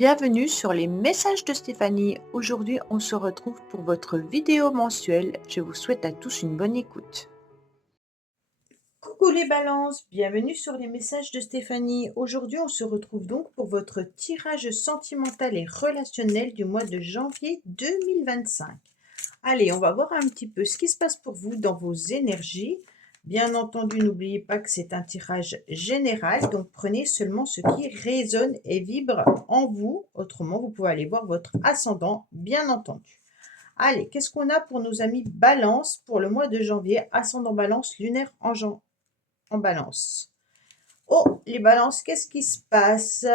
Bienvenue sur les messages de Stéphanie. Aujourd'hui, on se retrouve pour votre vidéo mensuelle. Je vous souhaite à tous une bonne écoute. Coucou les balances, bienvenue sur les messages de Stéphanie. Aujourd'hui, on se retrouve donc pour votre tirage sentimental et relationnel du mois de janvier 2025. Allez, on va voir un petit peu ce qui se passe pour vous dans vos énergies. Bien entendu, n'oubliez pas que c'est un tirage général, donc prenez seulement ce qui résonne et vibre en vous. Autrement, vous pouvez aller voir votre ascendant, bien entendu. Allez, qu'est-ce qu'on a pour nos amis Balance pour le mois de janvier? Ascendant Balance, lunaire en Balance. Oh, les Balances, qu'est-ce qui se passe?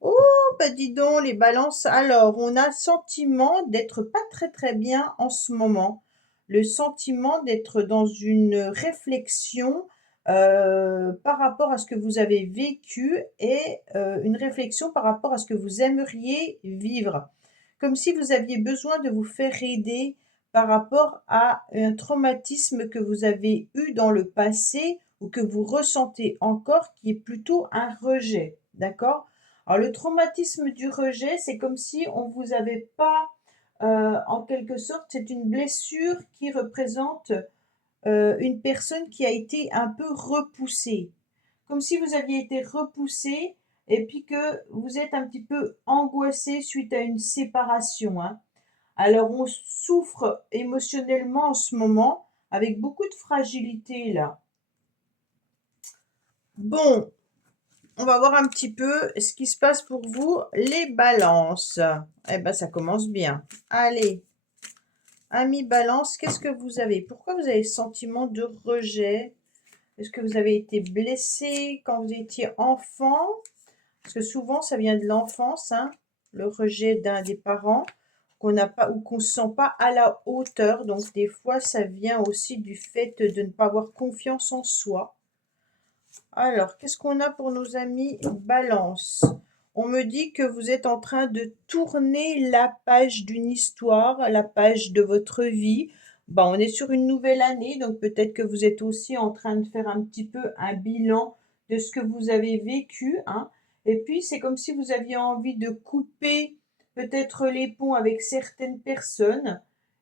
Oh, bah dis donc, les balances. Alors, on a le sentiment d'être pas très très bien en ce moment. Le sentiment d'être dans une réflexion par rapport à ce que vous avez vécu et une réflexion par rapport à ce que vous aimeriez vivre. Comme si vous aviez besoin de vous faire aider par rapport à un traumatisme que vous avez eu dans le passé ou que vous ressentez encore, qui est plutôt un rejet. D'accord? Alors, le traumatisme du rejet, c'est comme si on vous avait pas, en quelque sorte, c'est une blessure qui représente une personne qui a été un peu repoussée. Comme si vous aviez été repoussé et puis que vous êtes un petit peu angoissé suite à une séparation, hein. Alors, on souffre émotionnellement en ce moment avec beaucoup de fragilité là. Bon, on va voir un petit peu ce qui se passe pour vous, les balances. Eh ben, ça commence bien. Allez, amis balance, qu'est-ce que vous avez? Pourquoi vous avez le sentiment de rejet? Est-ce que vous avez été blessé quand vous étiez enfant? Parce que souvent, ça vient de l'enfance, hein, le rejet d'un des parents qu'on n'a pas ou qu'on ne se sent pas à la hauteur. Donc, des fois, ça vient aussi du fait de ne pas avoir confiance en soi. Alors, qu'est-ce qu'on a pour nos amis Balance? On me dit que vous êtes en train de tourner la page d'une histoire, la page de votre vie. Bah, on est sur une nouvelle année, donc peut-être que vous êtes aussi en train de faire un petit peu un bilan de ce que vous avez vécu, hein. Et puis, c'est comme si vous aviez envie de couper peut-être les ponts avec certaines personnes.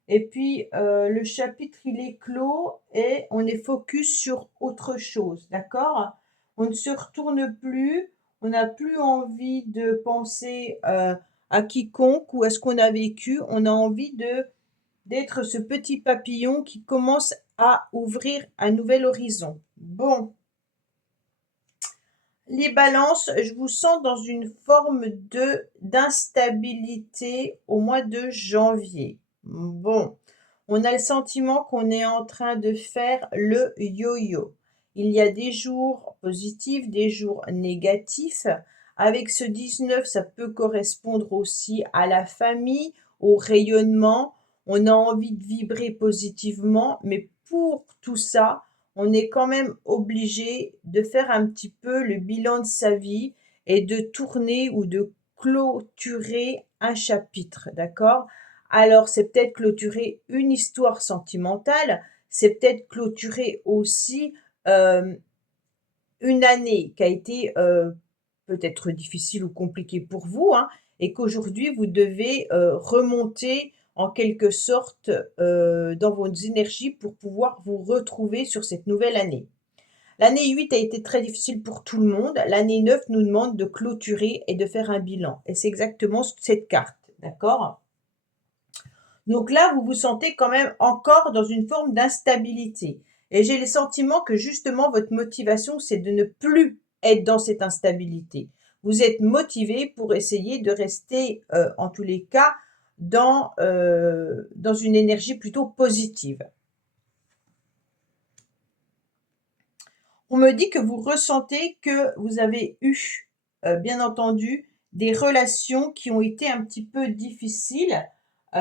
Et puis, le chapitre, il est clos et on est focus sur autre chose, d'accord? On ne se retourne plus, on n'a plus envie de penser à quiconque ou à ce qu'on a vécu. On a envie d'être ce petit papillon qui commence à ouvrir un nouvel horizon. Bon, les balances, je vous sens dans une forme de d'instabilité au mois de janvier. Bon, on a le sentiment qu'on est en train de faire le yo-yo. Il y a des jours positifs, des jours négatifs. Avec ce 19, ça peut correspondre aussi à la famille, au rayonnement. On a envie de vibrer positivement, mais pour tout ça, on est quand même obligé de faire un petit peu le bilan de sa vie et de tourner ou de clôturer un chapitre, d'accord? Alors, c'est peut-être clôturer une histoire sentimentale, c'est peut-être clôturer aussi euh, une année qui a été peut-être difficile ou compliquée pour vous, hein, et qu'aujourd'hui vous devez remonter en quelque sorte dans vos énergies pour pouvoir vous retrouver sur cette nouvelle année. L'année 8 a été très difficile pour tout le monde. L'année 9 nous demande de clôturer et de faire un bilan. Et c'est exactement cette carte, d'accord? Donc là, vous vous sentez quand même encore dans une forme d'instabilité. Et j'ai le sentiment que justement, votre motivation, c'est de ne plus être dans cette instabilité. Vous êtes motivé pour essayer de rester, en tous les cas, dans une énergie plutôt positive. On me dit que vous ressentez que vous avez eu, bien entendu, des relations qui ont été un petit peu difficiles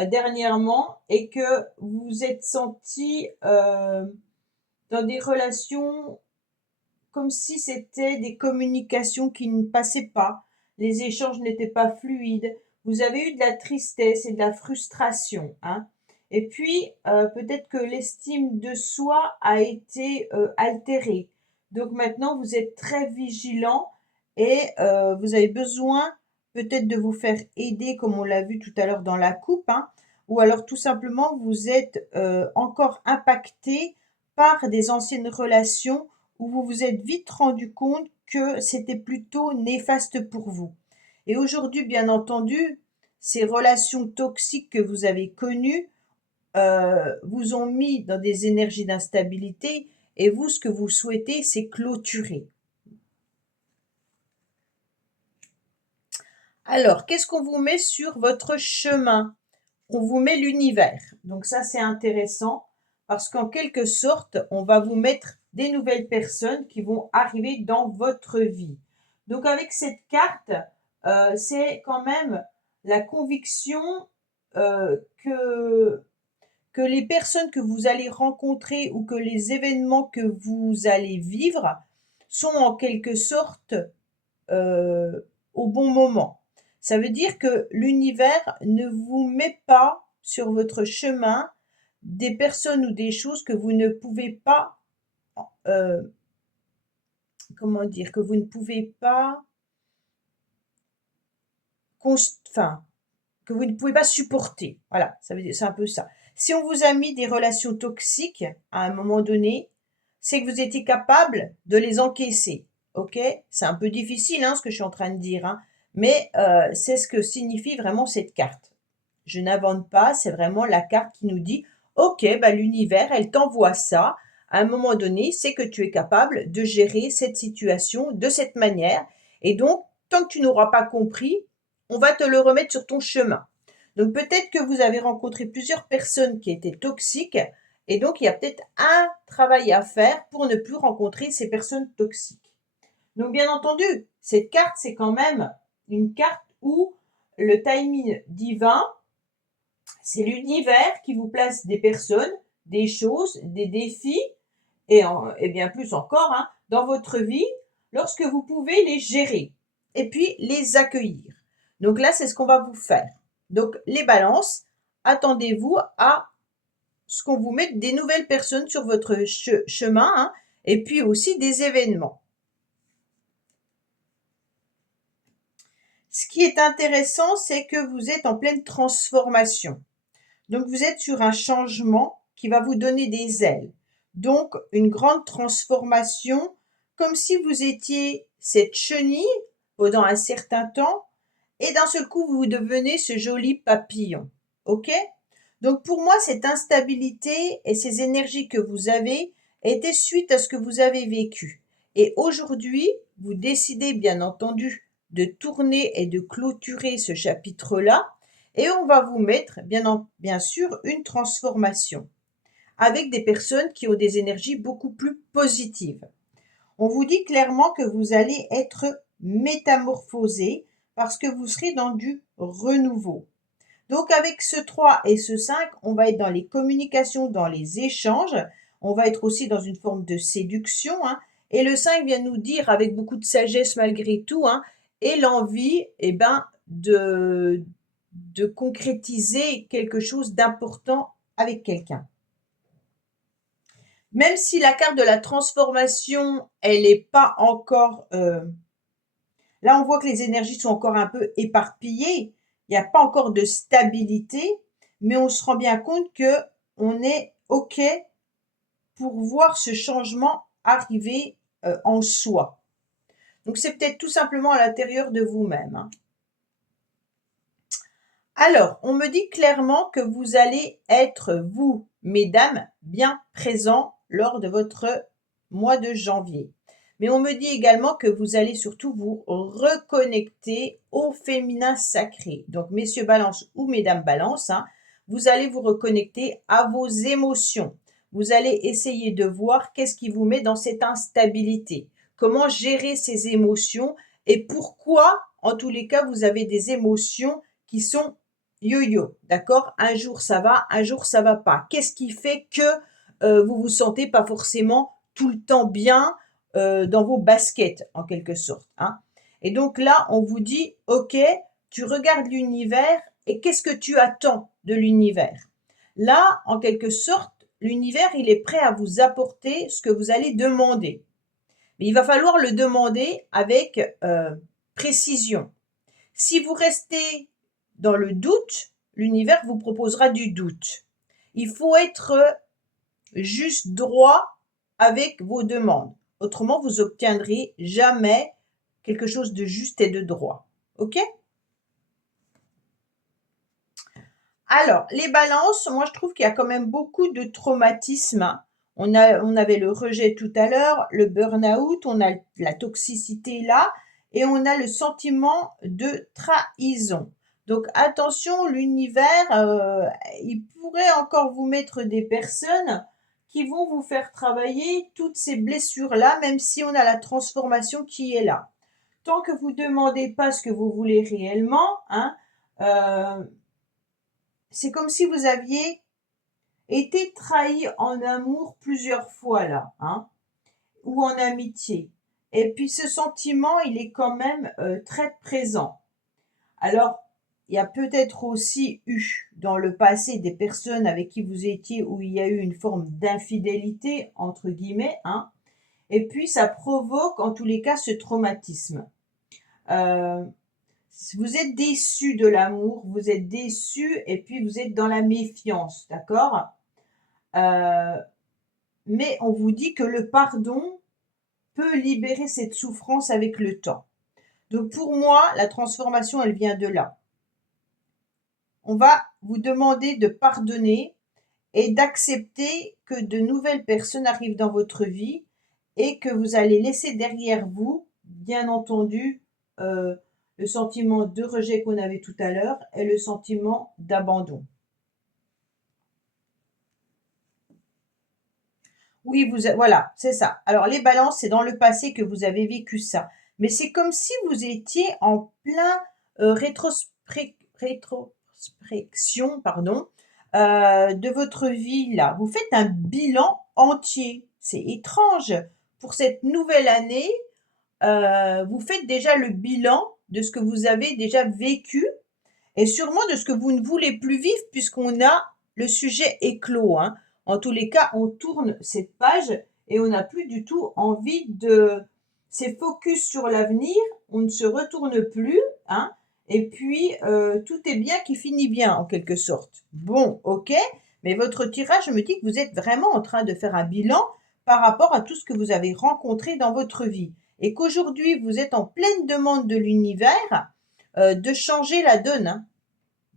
dernièrement et que vous vous êtes senti dans des relations comme si c'était des communications qui ne passaient pas, les échanges n'étaient pas fluides, vous avez eu de la tristesse et de la frustration, hein. Et puis, peut-être que l'estime de soi a été altérée. Donc maintenant, vous êtes très vigilant et vous avez besoin peut-être de vous faire aider comme on l'a vu tout à l'heure dans la coupe, hein, ou alors tout simplement vous êtes encore impacté par des anciennes relations où vous vous êtes vite rendu compte que c'était plutôt néfaste pour vous. Et aujourd'hui, bien entendu, ces relations toxiques que vous avez connues vous ont mis dans des énergies d'instabilité et vous, ce que vous souhaitez, c'est clôturer. Alors, qu'est-ce qu'on vous met sur votre chemin? On vous met l'univers. Donc ça, c'est intéressant parce qu'en quelque sorte, on va vous mettre des nouvelles personnes qui vont arriver dans votre vie. Donc avec cette carte, c'est quand même la conviction que les personnes que vous allez rencontrer ou que les événements que vous allez vivre sont en quelque sorte au bon moment. Ça veut dire que l'univers ne vous met pas sur votre chemin des personnes ou des choses que vous ne pouvez pas, euh, comment dire, que vous ne pouvez pas, enfin, que vous ne pouvez pas supporter. Voilà, ça veut dire, c'est un peu ça. Si on vous a mis des relations toxiques à un moment donné, c'est que vous étiez capable de les encaisser. Ok? C'est un peu difficile, hein, ce que je suis en train de dire, hein, mais c'est ce que signifie vraiment cette carte. Je n'invente pas, c'est vraiment la carte qui nous dit, ok, bah, l'univers, elle t'envoie ça. À un moment donné, c'est que tu es capable de gérer cette situation de cette manière. Et donc, tant que tu n'auras pas compris, on va te le remettre sur ton chemin. Donc peut-être que vous avez rencontré plusieurs personnes qui étaient toxiques et donc il y a peut-être un travail à faire pour ne plus rencontrer ces personnes toxiques. Donc bien entendu, cette carte, c'est quand même une carte où le timing divin, c'est l'univers qui vous place des personnes, des choses, des défis et bien plus encore hein, dans votre vie lorsque vous pouvez les gérer et puis les accueillir. Donc là, c'est ce qu'on va vous faire. Donc les balances, attendez-vous à ce qu'on vous mette des nouvelles personnes sur votre chemin hein, et puis aussi des événements. Ce qui est intéressant, c'est que vous êtes en pleine transformation. Donc vous êtes sur un changement qui va vous donner des ailes. Donc une grande transformation, comme si vous étiez cette chenille pendant un certain temps et d'un seul coup vous devenez ce joli papillon. Ok? Donc pour moi, cette instabilité et ces énergies que vous avez étaient suite à ce que vous avez vécu. Et aujourd'hui, vous décidez bien entendu de tourner et de clôturer ce chapitre-là et on va vous mettre bien sûr une transformation avec des personnes qui ont des énergies beaucoup plus positives. On vous dit clairement que vous allez être métamorphosé parce que vous serez dans du renouveau. Donc avec ce 3 et ce 5, on va être dans les communications, dans les échanges, on va être aussi dans une forme de séduction. Hein, et le 5 vient nous dire, avec beaucoup de sagesse malgré tout, hein, et l'envie de concrétiser quelque chose d'important avec quelqu'un. Même si la carte de la transformation, elle n'est pas encore... là, on voit que les énergies sont encore un peu éparpillées. Il n'y a pas encore de stabilité, mais on se rend bien compte que on est OK pour voir ce changement arriver en soi. Donc, c'est peut-être tout simplement à l'intérieur de vous-même. Hein. Alors, on me dit clairement que vous allez être, vous, mesdames, bien présents lors de votre mois de janvier. Mais on me dit également que vous allez surtout vous reconnecter au féminin sacré. Donc, messieurs balance ou mesdames balance, hein, vous allez vous reconnecter à vos émotions. Vous allez essayer de voir qu'est-ce qui vous met dans cette instabilité. Comment gérer ces émotions et pourquoi, en tous les cas, vous avez des émotions qui sont yo-yo, d'accord? Un jour ça va, un jour ça va pas. Qu'est-ce qui fait que vous vous sentez pas forcément tout le temps bien dans vos baskets, en quelque sorte, hein? Et donc là, on vous dit, ok, tu regardes l'univers et qu'est-ce que tu attends de l'univers? Là, en quelque sorte, l'univers, il est prêt à vous apporter ce que vous allez demander. Mais il va falloir le demander avec précision. Si vous restez dans le doute, l'univers vous proposera du doute. Il faut être juste droit avec vos demandes. Autrement, vous obtiendrez jamais quelque chose de juste et de droit. OK? Alors, les balances, moi je trouve qu'il y a quand même beaucoup de traumatismes. On avait le rejet tout à l'heure, le burn-out, on a la toxicité là, et on a le sentiment de trahison. Donc attention, l'univers, il pourrait encore vous mettre des personnes qui vont vous faire travailler toutes ces blessures-là, même si on a la transformation qui est là. Tant que vous ne demandez pas ce que vous voulez réellement, hein, c'est comme si vous aviez été trahi en amour plusieurs fois là, hein, ou en amitié. Et puis ce sentiment, il est quand même très présent. Alors, il y a peut-être aussi eu dans le passé des personnes avec qui vous étiez où il y a eu une forme d'infidélité, entre guillemets, hein, et puis ça provoque en tous les cas ce traumatisme. Vous êtes déçu de l'amour, vous êtes déçu et puis vous êtes dans la méfiance, d'accord? Mais on vous dit que le pardon peut libérer cette souffrance avec le temps. Donc pour moi, la transformation, elle vient de là. On va vous demander de pardonner et d'accepter que de nouvelles personnes arrivent dans votre vie et que vous allez laisser derrière vous, bien entendu, le sentiment de rejet qu'on avait tout à l'heure et le sentiment d'abandon. Oui, voilà, c'est ça. Alors les balances, c'est dans le passé que vous avez vécu ça. Mais c'est comme si vous étiez en plein rétrospection, pardon, de votre vie là. Vous faites un bilan entier. C'est étrange. Pour cette nouvelle année, vous faites déjà le bilan de ce que vous avez déjà vécu et sûrement de ce que vous ne voulez plus vivre puisqu'on a le sujet éclos, hein. En tous les cas, on tourne cette page et on n'a plus du tout envie de... C'est focus sur l'avenir, on ne se retourne plus, hein. Et puis, tout est bien qui finit bien, en quelque sorte. Bon, ok, mais votre tirage me dit que vous êtes vraiment en train de faire un bilan par rapport à tout ce que vous avez rencontré dans votre vie. Et qu'aujourd'hui, vous êtes en pleine demande de l'univers de changer la donne, hein,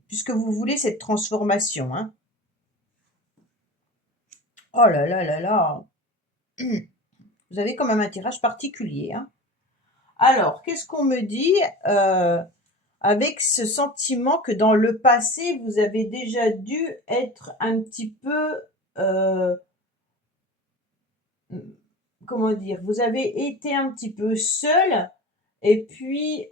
puisque vous voulez cette transformation, hein. Oh là là là là. Vous avez quand même un tirage particulier, hein. Alors, qu'est-ce qu'on me dit avec ce sentiment que dans le passé, vous avez déjà dû être un petit peu, comment dire, vous avez été un petit peu seul et puis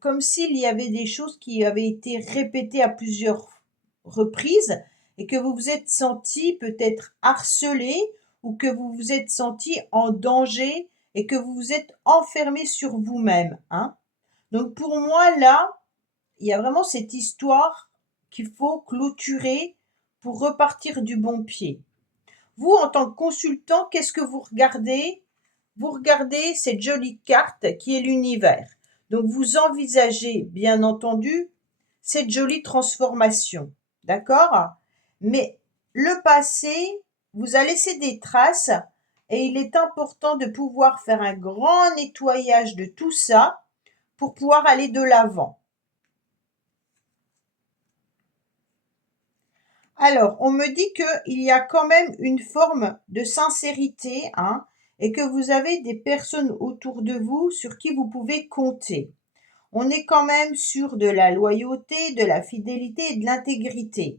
comme s'il y avait des choses qui avaient été répétées à plusieurs reprises et que vous vous êtes senti peut-être harcelé ou que vous vous êtes senti en danger et que vous vous êtes enfermé sur vous-même, hein. Donc pour moi, là, il y a vraiment cette histoire qu'il faut clôturer pour repartir du bon pied. Vous, en tant que consultant, qu'est-ce que vous regardez? Vous regardez cette jolie carte qui est l'univers. Donc vous envisagez, bien entendu, cette jolie transformation. D'accord? Mais le passé vous a laissé des traces et il est important de pouvoir faire un grand nettoyage de tout ça pour pouvoir aller de l'avant. Alors, on me dit qu'il y a quand même une forme de sincérité, hein, et que vous avez des personnes autour de vous sur qui vous pouvez compter. On est quand même sur de la loyauté, de la fidélité et de l'intégrité.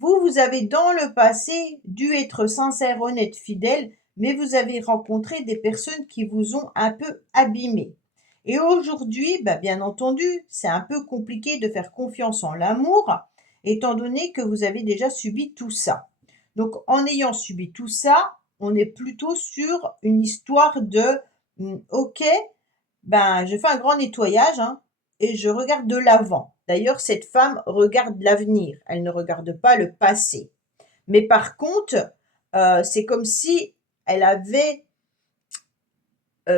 Vous avez dans le passé dû être sincère, honnête, fidèle, mais vous avez rencontré des personnes qui vous ont un peu abîmé. Et aujourd'hui, bien entendu, c'est un peu compliqué de faire confiance en l'amour, étant donné que vous avez déjà subi tout ça. Donc, en ayant subi tout ça, on est plutôt sur une histoire de ok, je fais un grand nettoyage, hein, et je regarde de l'avant. D'ailleurs, cette femme regarde l'avenir, elle ne regarde pas le passé. Mais par contre, c'est comme si elle avait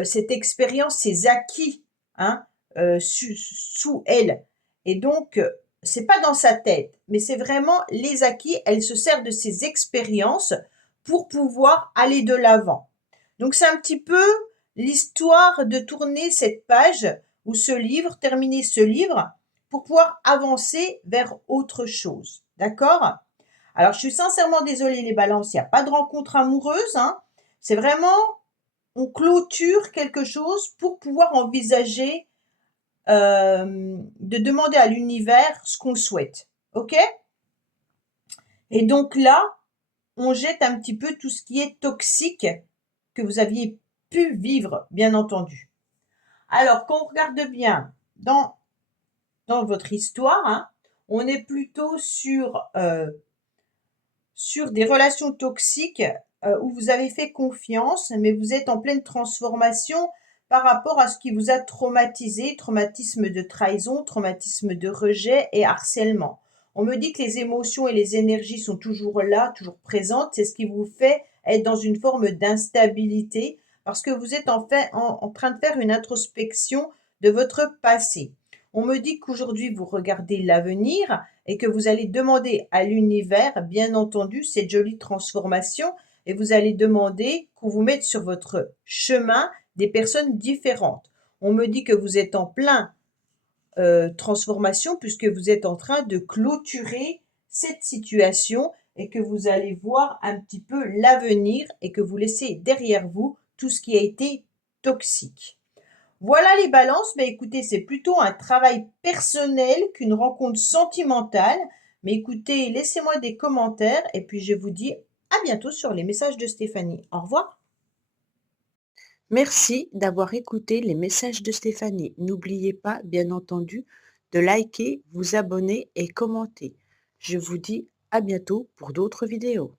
cette expérience, ces acquis, hein, sous elle. Et donc, c'est pas dans sa tête, mais c'est vraiment les acquis. Elle se sert de ses expériences pour pouvoir aller de l'avant. Donc, c'est un petit peu l'histoire de tourner cette page ou ce livre, terminer ce livre pour pouvoir avancer vers autre chose. D'accord? Alors, je suis sincèrement désolée les balances, il n'y a pas de rencontre amoureuse, hein. C'est vraiment, on clôture quelque chose pour pouvoir envisager de demander à l'univers ce qu'on souhaite. OK? Et donc là, on jette un petit peu tout ce qui est toxique que vous aviez pu vivre, bien entendu. Alors, quand on regarde bien dans votre histoire, hein, on est plutôt sur des relations toxiques où vous avez fait confiance, mais vous êtes en pleine transformation par rapport à ce qui vous a traumatisé, traumatisme de trahison, traumatisme de rejet et harcèlement. On me dit que les émotions et les énergies sont toujours là, toujours présentes. C'est ce qui vous fait être dans une forme d'instabilité parce que vous êtes en fait en train de faire une introspection de votre passé. On me dit qu'aujourd'hui vous regardez l'avenir et que vous allez demander à l'univers, bien entendu, cette jolie transformation et vous allez demander qu'on vous mette sur votre chemin des personnes différentes. On me dit que vous êtes en plein transformation puisque vous êtes en train de clôturer cette situation et que vous allez voir un petit peu l'avenir et que vous laissez derrière vous tout ce qui a été toxique. Voilà les balances, mais écoutez, c'est plutôt un travail personnel qu'une rencontre sentimentale. Mais écoutez, laissez-moi des commentaires et puis je vous dis à bientôt sur les messages de Stéphanie. Au revoir. Merci d'avoir écouté les messages de Stéphanie. N'oubliez pas, bien entendu, de liker, vous abonner et commenter. Je vous dis à bientôt pour d'autres vidéos.